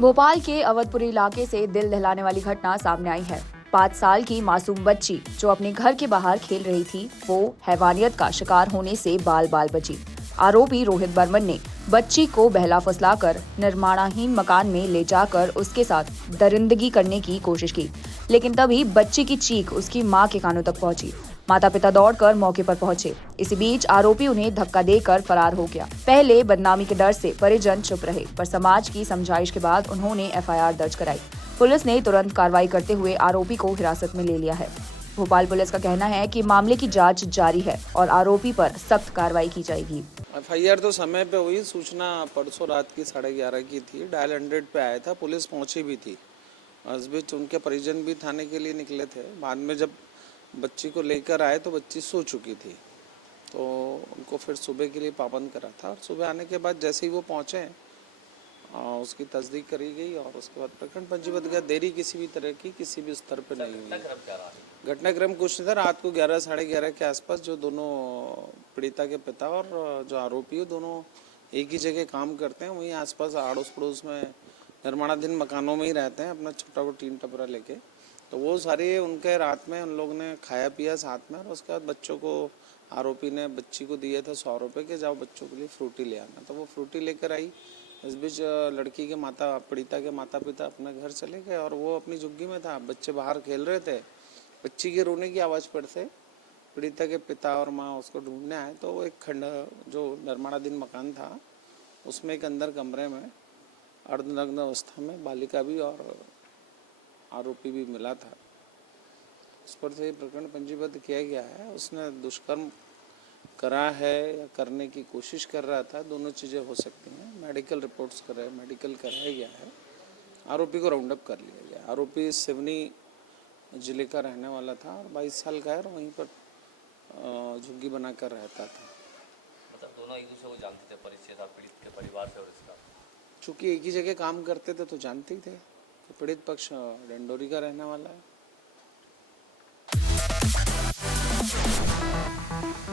भोपाल के अवधपुरी इलाके से दिल दहलाने वाली घटना सामने आई है। 5 साल की मासूम बच्ची जो अपने घर के बाहर खेल रही थी, वो हैवानियत का शिकार होने से बाल बाल बची। आरोपी रोहित बर्मन ने बच्ची को बहला फुसलाकर निर्माणाधीन मकान में ले जाकर उसके साथ दरिंदगी करने की कोशिश की, लेकिन तभी बच्ची की चीख उसकी मां के कानों तक पहुंची। माता पिता दौड़कर मौके पर पहुंचे। इसी बीच आरोपी उन्हें धक्का देकर फरार हो गया। पहले बदनामी के डर से परिजन चुप रहे, पर समाज की समझाइश के बाद उन्होंने एफआईआर दर्ज कराई। पुलिस ने तुरंत कार्रवाई करते हुए आरोपी को हिरासत में ले लिया है। भोपाल पुलिस का कहना है कि मामले की जांच जारी है और आरोपी पर सख्त कार्रवाई की जाएगी। एफआईआर तो समय पे हुई, सूचना परसों रात की 11:30 की थी। डायल 100 पे आया था, पुलिस पहुंची भी थी। इस बीच उनके परिजन भी थाने के लिए निकले थे। बाद में जब बच्ची को लेकर आए तो बच्ची सो चुकी थी, तो उनको फिर सुबह के लिए पाबंद करा था। और सुबह आने के बाद जैसे ही वो पहुँचे, उसकी तस्दीक करी गई और उसके बाद प्रकरण पंजीबद्ध गया। देरी किसी भी तरह की किसी भी स्तर पर नहीं हुई। घटनाक्रम कुछ नहीं था। रात को 11 साढ़े 11 के आसपास जो दोनों पीड़िता के पिता और जो आरोपी है, दोनों एक ही जगह काम करते हैं, वहीं आसपास आड़ोस पड़ोस में निर्माणाधीन मकानों में ही रहते हैं, अपना छोटा वो टीन टपरा लेके। तो वो सारे उनके रात में उन लोगों ने खाया पिया साथ में, और उसके बाद बच्चों को आरोपी ने बच्ची को दिए थे 100 रुपये के, जाओ बच्चों के लिए फ्रूटी ले आना। तो वो फ्रूटी लेकर आई। इस बीच लड़की के माता पीड़िता के माता पिता अपने घर चले गए और वो अपनी झुग्गी में था। बच्चे बाहर खेल रहे थे। बच्ची के रोने की आवाज़ पर से पीड़िता के पिता और माँ उसको ढूंढने आए, तो वो एक खंड जो निर्माणाधीन मकान था, उसमें एक अंदर कमरे में अर्धनग्न अवस्था में बालिका भी और आरोपी भी मिला था। उस पर से प्रकरण पंजीबद्ध किया गया है। उसने दुष्कर्म करा है या करने की कोशिश कर रहा था, दोनों चीज़ें हो सकती हैं। मेडिकल रिपोर्ट्स मेडिकल कराया गया है। आरोपी को राउंड अप कर लिया गया। आरोपी सिवनी जिले का रहने वाला था और 22 साल का है और वहीं पर झुग्गी बनाकर रहता था। मतलब दोनों एक दूसरे को जानते थे, परिचय था पीड़ित के परिवार से और इसका? चूँकि एक ही जगह काम करते थे तो जानते ही थे कि पीड़ित पक्ष डिंडोरी का रहने वाला है।